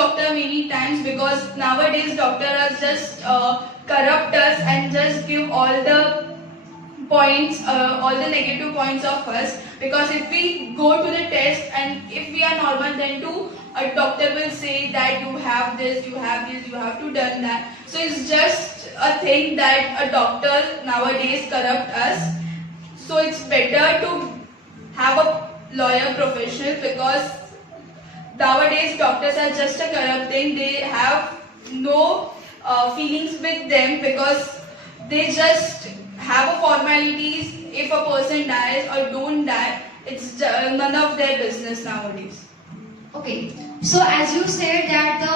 doctor many times, because nowadays doctor are just corrupt us and just give all the points, all the negative points of us. Because if we go to the test and if we are normal, then too a doctor will say that you have this, you have this, you have to done that. So it's just a thing that a doctor nowadays corrupt us. So it's better to have a lawyer professional, because nowadays doctors are just a corrupt thing. They have no feelings with them, because they just have a formalities. If a person dies or don't die, it's none of their business nowadays. Okay, so as you said that the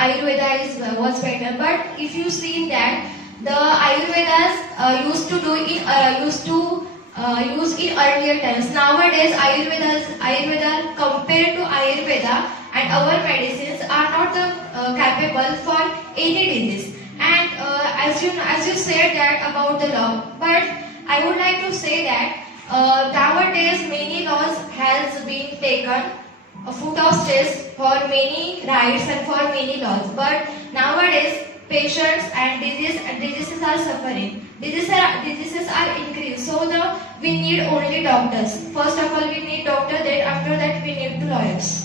Ayurveda was better, but if you see that the Ayurvedas used to use in earlier times. Nowadays, Ayurveda compared to Ayurveda and our medicines are not capable for any disease. And as you said that about the law, but I would like to say that nowadays many laws has been taken a foot of steps for many rights and for many laws. But nowadays patients and diseases are suffering. Diseases are increased. So we need only doctors. First of all, we need doctor. Then after that, we need the lawyers.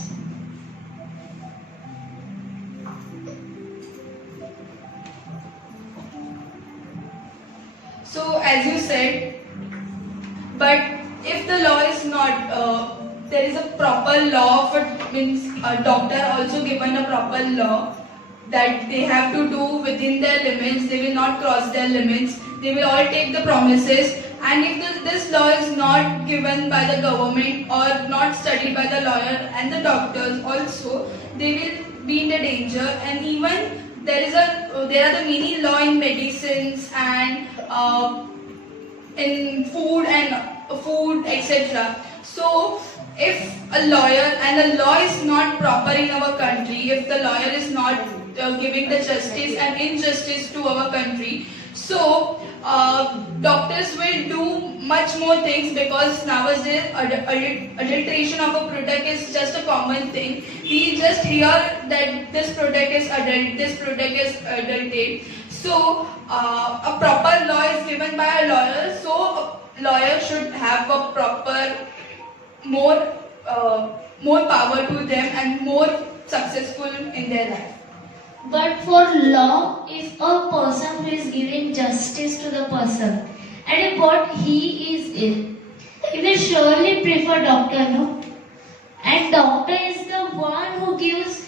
So as you said, but if the law is not, there is a proper law for, means a doctor also given a proper law that they have to do within their limits. They will not cross their limits. They will all take the promises. And if this law is not given by the government or not studied by the lawyer and the doctors also, they will be in the danger. And even there are the many law in medicines and in food etc. So if a lawyer and the law is not proper in our country, if the lawyer is not giving the justice and injustice to our country, so doctors will do much more things, because nowadays adulteration of a product is just a common thing. We just hear that this product is adulterated. So a proper law is given by a lawyer. So a lawyer should have a proper more power to them and more successful in their life. But for law, if a person who is giving justice to the person and what he is ill, he will surely prefer doctor, no? And doctor is the one who gives.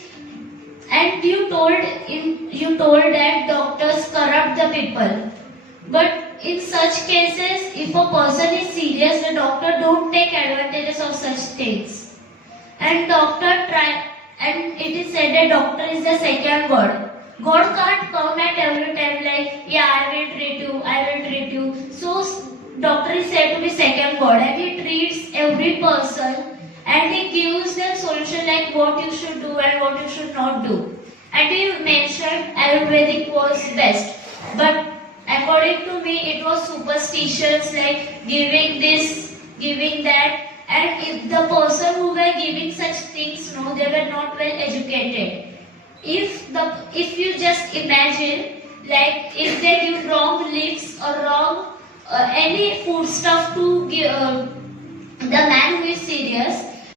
And you told that doctors corrupt the people. But in such cases, if a person is serious, the doctor don't take advantages of such things. And and it is said that doctor is the second God. God can't come at every time like, yeah, I will treat you. So doctor is said to be second God, and he treats every person and he gives them solution like what you should do and what you should not do. And you mentioned Ayurvedic was best, but according to me it was superstitions like giving this, giving that. And if the person who were giving such things, no, they were not well educated. If you just imagine, like if they give wrong leaves or wrong any food stuff to give, the man who is serious,